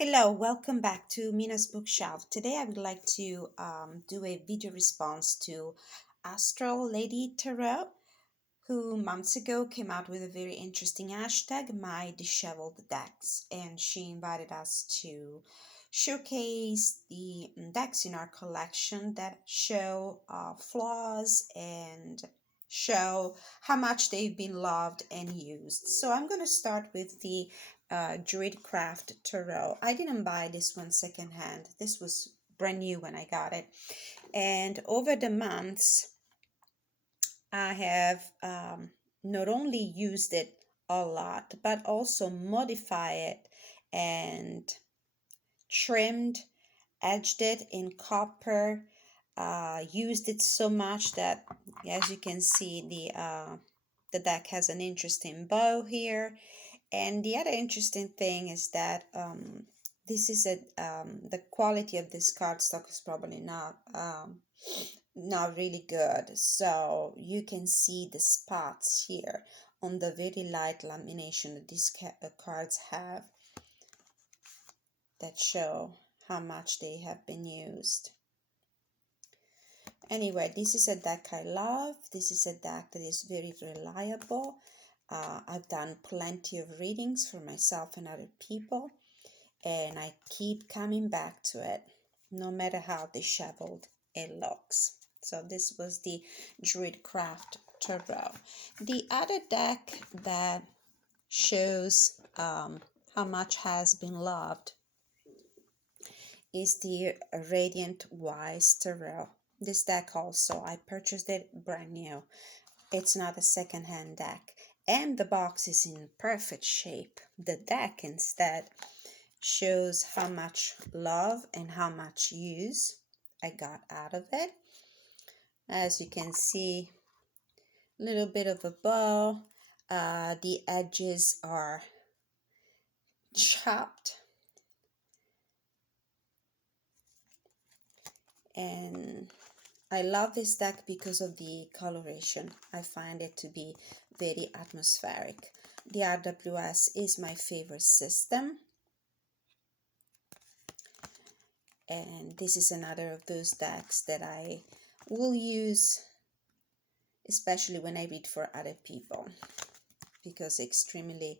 Hello, welcome back to Mina's Bookshelf. Today I would like to do a video response to Astral Lady Tarot, who months ago came out with a very interesting hashtag, My Disheveled Decks, and she invited us to showcase the decks in our collection that show flaws and show how much they've been loved and used. So I'm going to start with the Druid Craft Tarot. I didn't buy this one secondhand. This was brand new when I got it. And over the months, I have not only used it a lot, but also modified it and trimmed, edged it in copper, used it so much that, as you can see, the deck has an interesting bow here. And the other interesting thing is that this is the quality of this cardstock is probably not really good. So you can see the spots here on the very light lamination that these cards have that show how much they have been used. Anyway, this is a deck I love. This is a deck that is very reliable. I've done plenty of readings for myself and other people, and I keep coming back to it, no matter how disheveled it looks. So this was the Druid Craft Tarot. The other deck that shows how much has been loved is the Radiant Wise Tarot. This deck also, I purchased it brand new. It's not a second-hand deck. And the box is in perfect shape. The deck instead shows how much love and how much use I got out of it. As you can see, a little bit of a bow. The edges are chopped. And I love this deck because of the coloration. I find it to be very atmospheric. The RWS is my favorite system. And this is another of those decks that I will use, especially when I read for other people, because it's extremely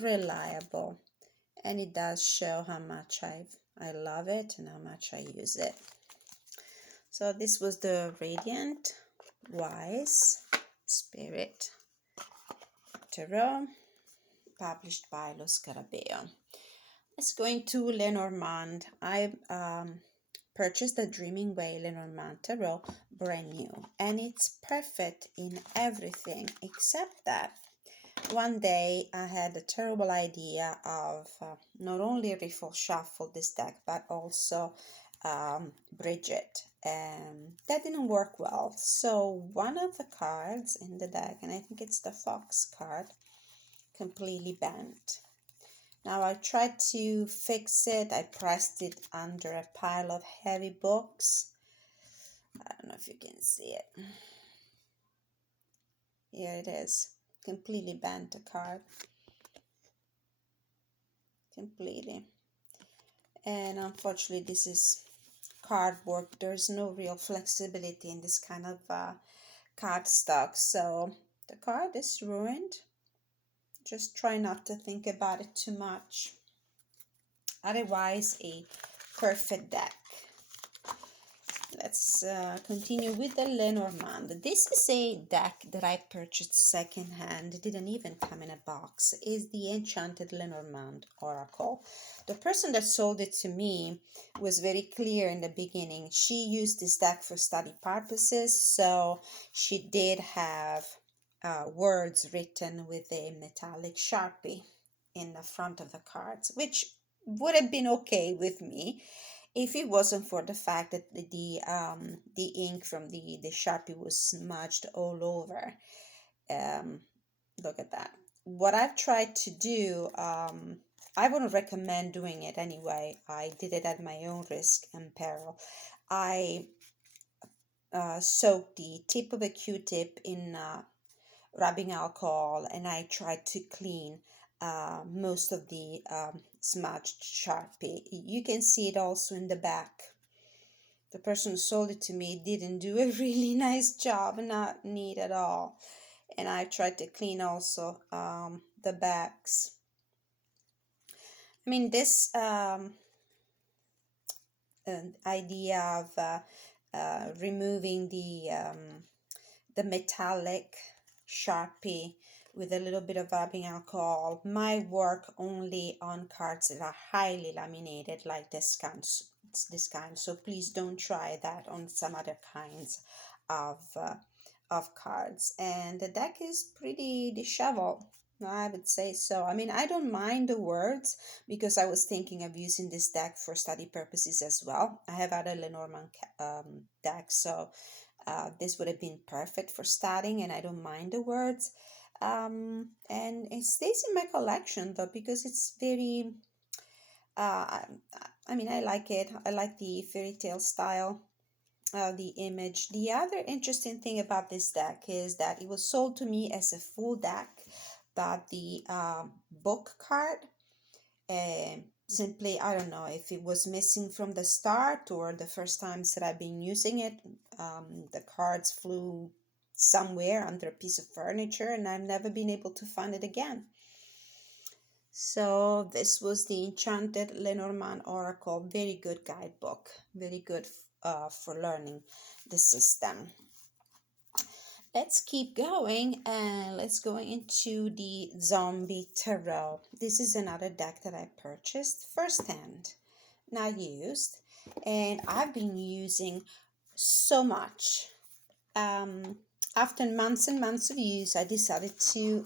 reliable, and it does show how much I love it and how much I use it. So this was the Radiant Wise Spirit Tarot, published by Lo Scarabeo. Let's go into Lenormand. I purchased the Dreaming Way Lenormand Tarot brand new, and it's perfect in everything except that one day I had a terrible idea of not only shuffle this deck but also bridge it, and that didn't work well. So one of the cards in the deck, and I think it's the Fox card, completely bent. Now I tried to fix it. I pressed it under a pile of heavy books. I don't know if you can see it. Here it is. Completely bent the card. Completely. And unfortunately this is cardboard. There's no real flexibility in this kind of cardstock. So the card is ruined. Just try not to think about it too much. Otherwise, a perfect deck. Let's continue with the Lenormand. This is a deck that I purchased secondhand. It didn't even come in a box. It's the Enchanted Lenormand Oracle. The person that sold it to me was very clear in the beginning. She used this deck for study purposes, so she did have words written with a metallic Sharpie in the front of the cards, which would have been okay with me if it wasn't for the fact that the ink from the Sharpie was smudged all over. Look at that. What I've tried to do, I wouldn't recommend doing it anyway. I did it at my own risk and peril. I soaked the tip of a Q-tip in rubbing alcohol, and I tried to clean most of the smudged Sharpie. You can see it also in the back. The person who sold it to me didn't do a really nice job, not neat at all. And I tried to clean also the backs. I mean, this idea of removing the metallic Sharpie with a little bit of rubbing alcohol might work only on cards that are highly laminated like this kind. So please don't try that on some other kinds of cards. And the deck is pretty disheveled, I would say so. I mean, I don't mind the words because I was thinking of using this deck for study purposes as well. I have other Lenormand decks, so this would have been perfect for studying, and I don't mind the words. And it stays in my collection though because it's very. Uh, I mean, I like it. I like the fairy tale style. The image. The other interesting thing about this deck is that it was sold to me as a full deck, but the book card simply, I don't know if it was missing from the start or the first times that I've been using it, the cards flew somewhere under a piece of furniture and I've never been able to find it again. So this was the Enchanted Lenormand Oracle. Very good guidebook, very good for learning the system. Let's keep going and let's go into the Zombie Tarot. This is another deck that I purchased firsthand, not used, and I've been using so much. After months and months of use, I decided to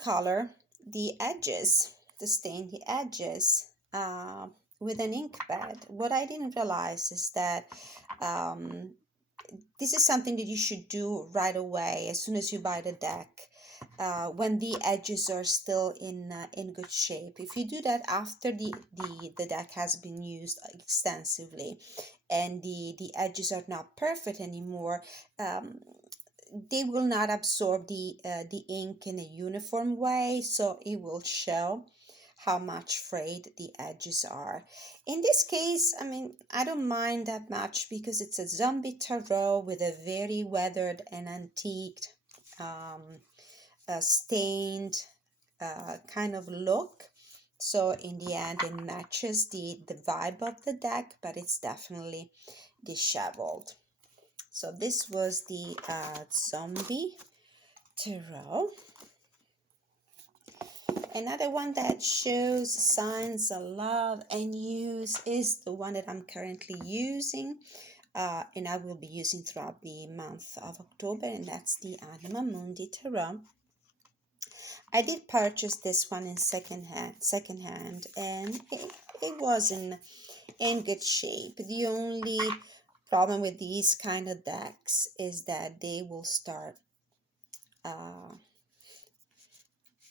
color the edges, to stain the edges with an ink pad. What I didn't realize is that this is something that you should do right away as soon as you buy the deck, when the edges are still in good shape. If you do that after the deck has been used extensively and the edges are not perfect anymore, they will not absorb the ink in a uniform way, so it will show how much frayed the edges are. In this case, I mean, I don't mind that much because it's a zombie tarot with a very weathered and antiqued, stained kind of look. So in the end, it matches the vibe of the deck, but it's definitely disheveled. So this was the Zombie Tarot. Another one that shows signs of love and use is the one that I'm currently using, and I will be using throughout the month of October, and that's the Anima Mundi Tarot. I did purchase this one in second hand, and it was in good shape. The only problem with these kind of decks is that they will start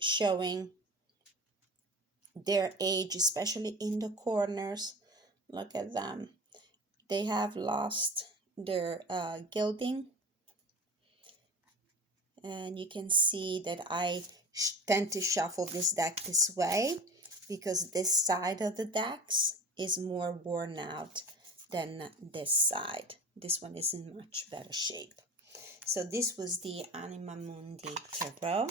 showing their age, especially in the corners. Look at them. They have lost their gilding. And you can see that I tend to shuffle this deck this way because this side of the decks is more worn out than this side. This one is in much better shape. So this was the Anima Mundi Tarot.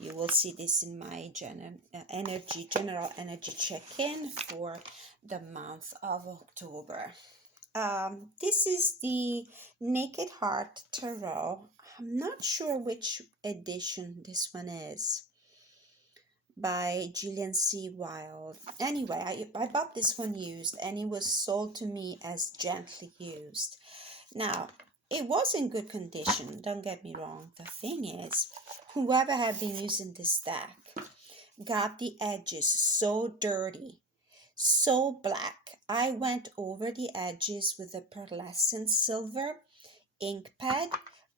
You will see this in my general energy check-in for the month of October. This is the Naked Heart Tarot. I'm not sure which edition this one is, by Gillian C. Wilde. Anyway, I bought this one used and it was sold to me as gently used. Now, it was in good condition, don't get me wrong. The thing is, whoever had been using this deck got the edges so dirty, so black. I went over the edges with a pearlescent silver ink pad,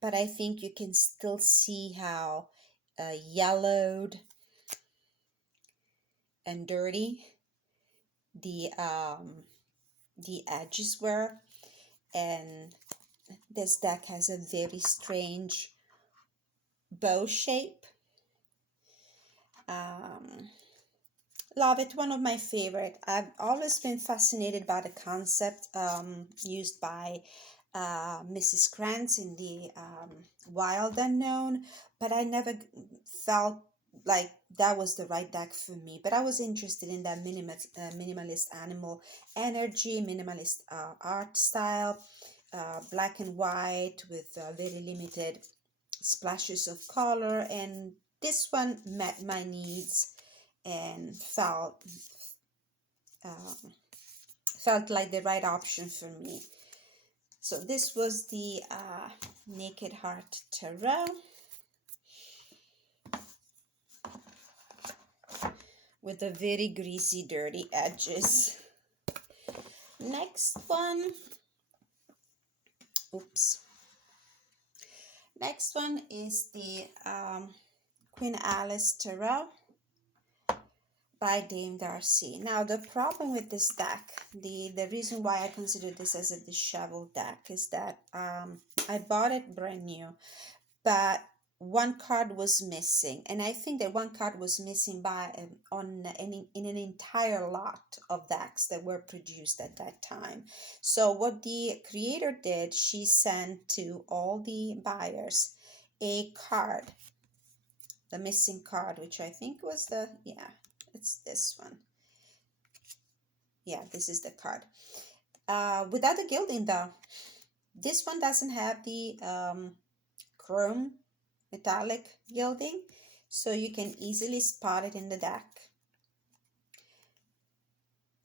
but I think you can still see how yellowed and dirty the edges were. And this deck has a very strange bow shape. Love it, one of my favorite. I've always been fascinated by the concept used by Mrs. Krantz in the Wild Unknown, but I never felt like that was the right deck for me. But I was interested in that minimalist animal energy, minimalist art style, black and white with very limited splashes of color, and this one met my needs and felt like the right option for me. So this was the Naked Heart Tarot with the very greasy, dirty edges. Next one, oops. Next one is the Queen Alice Tarot by Dame Darcy. Now the problem with this deck, the reason why I consider this as a disheveled deck is that I bought it brand new, but one card was missing, and I think that one card was missing by in an entire lot of decks that were produced at that time. So what the creator did, she sent to all the buyers a card, the missing card, which I think was it's this one. Yeah, this is the card. Without the gilding though. This one doesn't have the chrome metallic gilding, so you can easily spot it in the deck,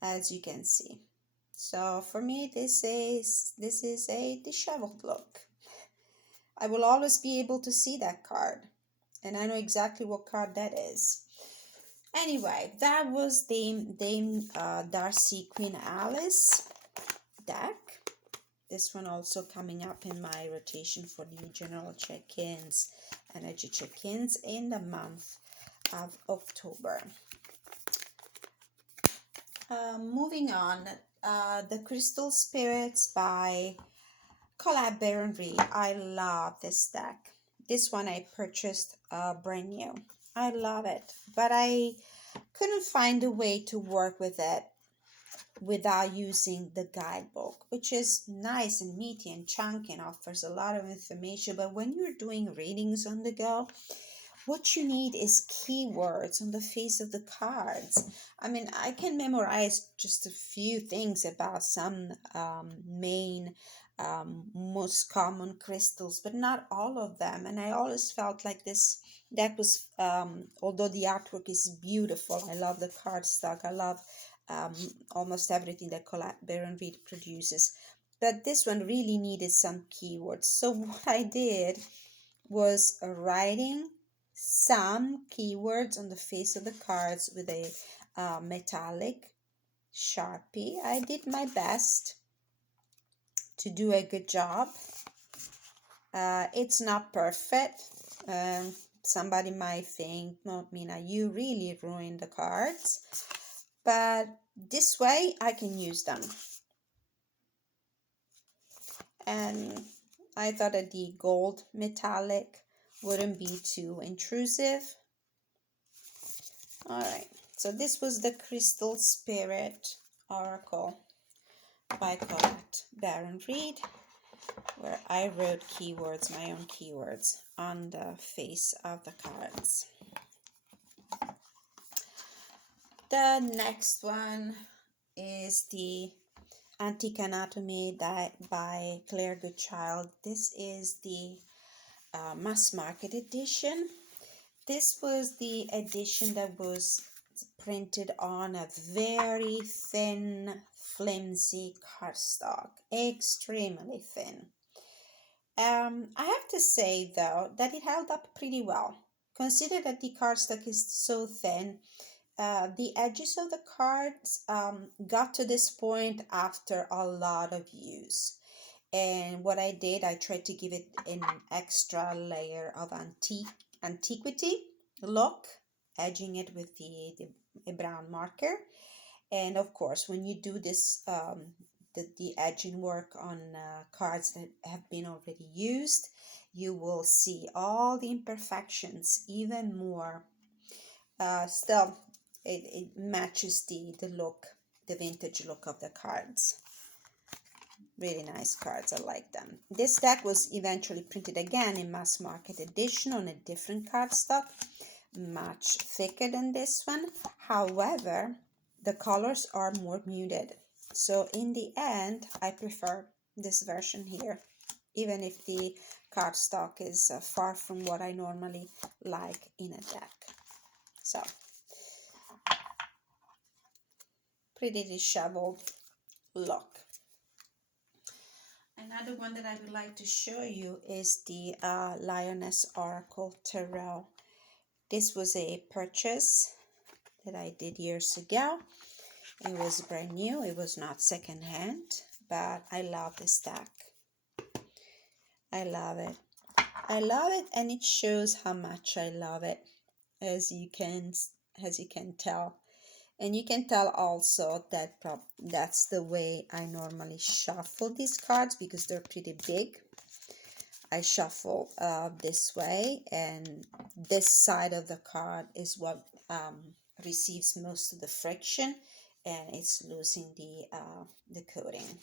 as you can see. So for me, this is a disheveled look. I will always be able to see that card, and I know exactly what card that is. Anyway, that was Dame Darcy Queen Alice deck. This one also coming up in my rotation for the general check-ins, energy check-ins in the month of October. Moving on, the Crystal Spirits by Collab Baron Reed. I love this deck. This one I purchased brand new. I love it, but I couldn't find a way to work with it without using the guidebook, which is nice and meaty and chunky and offers a lot of information. But when you're doing readings on the go, what you need is keywords on the face of the cards. I mean, I can memorize just a few things about some main most common crystals, but not all of them. And I always felt like this deck was, although the artwork is beautiful, I love the cardstock, I love almost everything that Baron Reed produces, but this one really needed some keywords. So what I did was writing some keywords on the face of the cards with a metallic Sharpie. I did my best to do a good job. It's not perfect. Somebody might think, no, Mina, you really ruined the cards. But this way I can use them. And I thought that the gold metallic wouldn't be too intrusive. Alright, so this was the Crystal Spirit Oracle by Colette Baron Reed, where I wrote keywords, my own keywords, on the face of the cards. The next one is the Anticanotomy by Claire Goodchild. This is the mass market edition. This was the edition that was printed on a very thin, flimsy cardstock, extremely thin. I have to say though that it held up pretty well. Consider that the cardstock is so thin. The edges of the cards got to this point after a lot of use. And what I did, I tried to give it an extra layer of antiquity look, edging it with a brown marker. And of course, when you do this the edging work on cards that have been already used, you will see all the imperfections even more. Still, it matches the look, the vintage look of the cards. Really nice cards, I like them. This deck was eventually printed again in mass market edition on a different cardstock, much thicker than this one. However, the colors are more muted. So in the end, I prefer this version here, even if the cardstock is far from what I normally like in a deck. So, pretty disheveled look. Another one that I would like to show you is the Lioness Oracle Tarot. This was a purchase that I did years ago. It was brand new. It was not secondhand, but I love this deck. I love it. I love it, and it shows how much I love it, as you can tell. And you can tell also that that's the way I normally shuffle these cards, because they're pretty big. I shuffle this way, and this side of the card is what receives most of the friction, and it's losing the coating.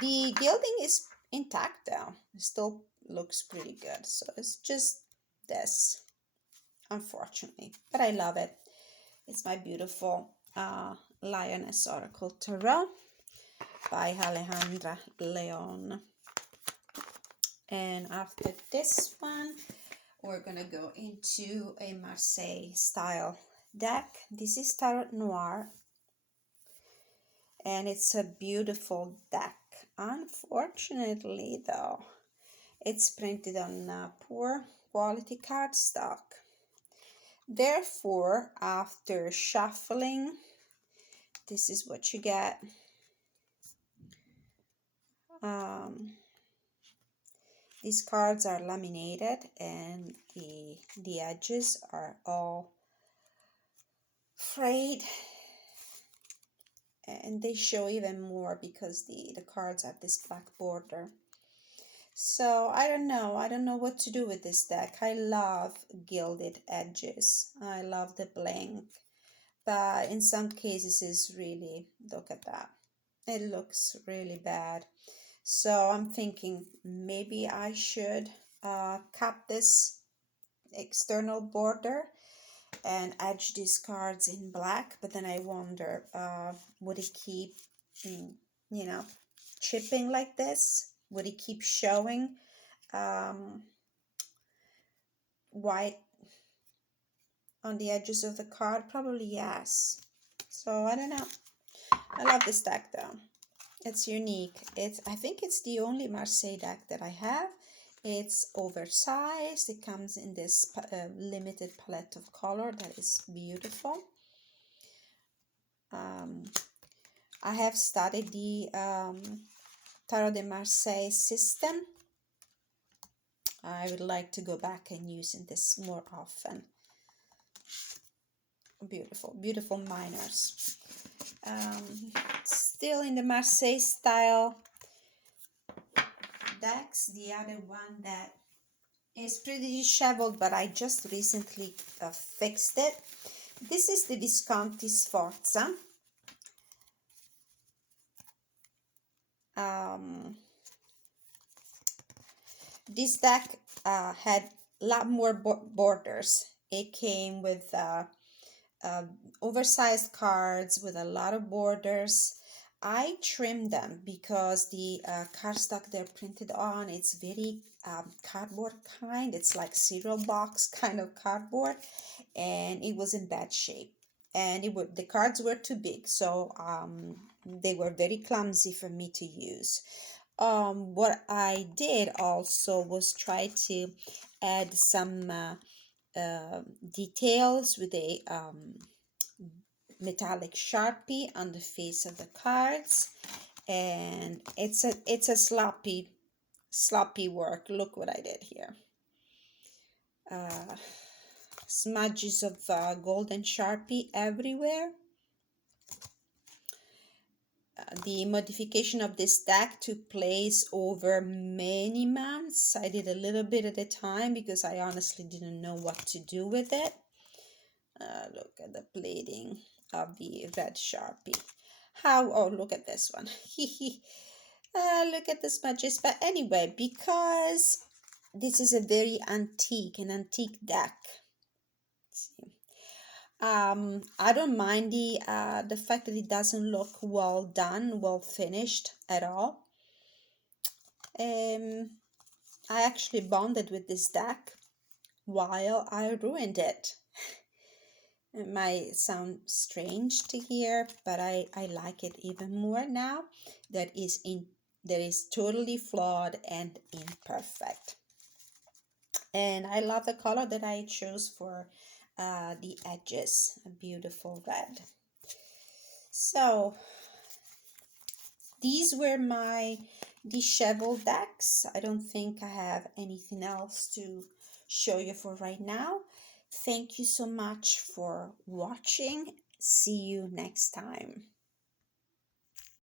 The gilding is intact though. It still looks pretty good. So it's just this, unfortunately, but I love it. It's my beautiful Lioness Oracle Tarot by Alejandra Leon. And after this one, we're gonna go into a Marseille style deck. This is Tarot Noir, and it's a beautiful deck. Unfortunately though, it's printed on poor quality cardstock. Therefore, after shuffling, this is what you get. These cards are laminated, and the edges are all frayed, and they show even more because the cards have this black border. So I don't know what to do with this deck. I love gilded edges. I love the bling, but in some cases it's really, look at that. It looks really bad. So I'm thinking maybe I should cap this external border and edge these cards in black, but then I wonder, would it keep, chipping like this? Would it keep showing white on the edges of the card? Probably yes. So I don't know. I love this deck though. It's unique. I think it's the only Marseille deck that I have. It's oversized. It comes in this limited palette of color that is beautiful. I have studied the Tarot de Marseille system. I would like to go back and using this more often. Beautiful, beautiful minors. Still in the Marseille style decks, the other one that is pretty disheveled, but I just recently fixed it. This is the Visconti Sforza. This deck had a lot more borders. It came with oversized cards with a lot of borders. I trimmed them because the cardstock they're printed on, it's very cardboard kind. It's like cereal box kind of cardboard, and it was in bad shape. And the cards were too big, so they were very clumsy for me to use. What I did also was try to add some details with a metallic Sharpie on the face of the cards, and it's a sloppy work. Look what I did here. Smudges of golden Sharpie everywhere. the modification of this deck took place over many months. I did a little bit at a time because I honestly didn't know what to do with it. Look at the bleeding of the red Sharpie. Oh, look at this one. Look at the smudges. But anyway, because this is a very an antique deck. Let's see. I don't mind the fact that it doesn't look well done, well finished at all. I actually bonded with this deck while I ruined it. It might sound strange to hear, but I like it even more now. That is totally flawed and imperfect. And I love the color that I chose for the edges, a beautiful red. So these were my disheveled decks. I don't think I have anything else to show you for right now. Thank you so much for watching. See you next time.